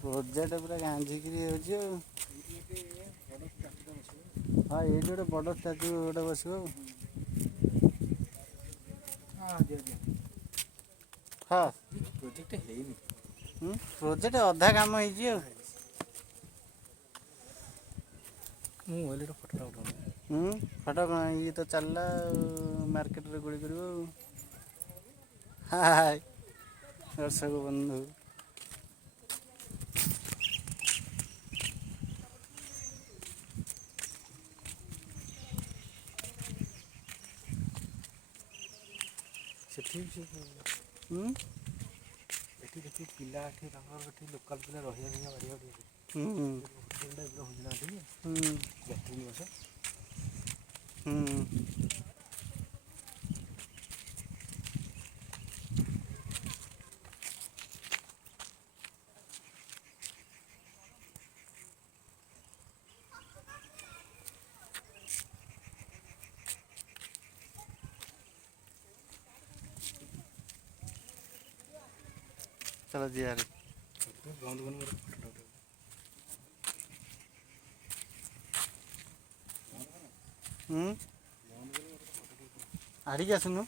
Project ପୁରା ଗାଞ୍ଜିକିରି ହେଉଛି ଆଉ। ହଁ ଏଇଠି ଗୋଟେ ବଡ଼ ଷ୍ଟାଚୁ ଗୋଟେ ବସିବ ଆଉ। ହଁ ପ୍ରୋଜେକ୍ଟ ହେଇନି। ପ୍ରୋଜେକ୍ଟ ଅଧା କାମ ହେଇଛି ଆଉ। ମୁଁ କହିଲି ଫଟୋଟା ଉଠାଉନି। ଫଟୋ କ'ଣ ଇଏ ତ ଚାଲିଲା ଆଉ ମାର୍କେଟରେ ଗୁଳି କରିବ ଆଉ। ହାଏ ଦର୍ଶକ ବନ୍ଧୁ। ସେଠି ଏଠି ଦେଖି ପିଲା ଏଠି ତାଙ୍କର ଏଠି ଲୋକାଲ୍ ପିଲା ରହିବା ହୋଟେଲଟା ଏବେ ହଉଥିଲା ଲାଟ୍ରିନ୍ ବସ। चलो जी यार बंद करने मेरा फोटो आड़ी आसुनु।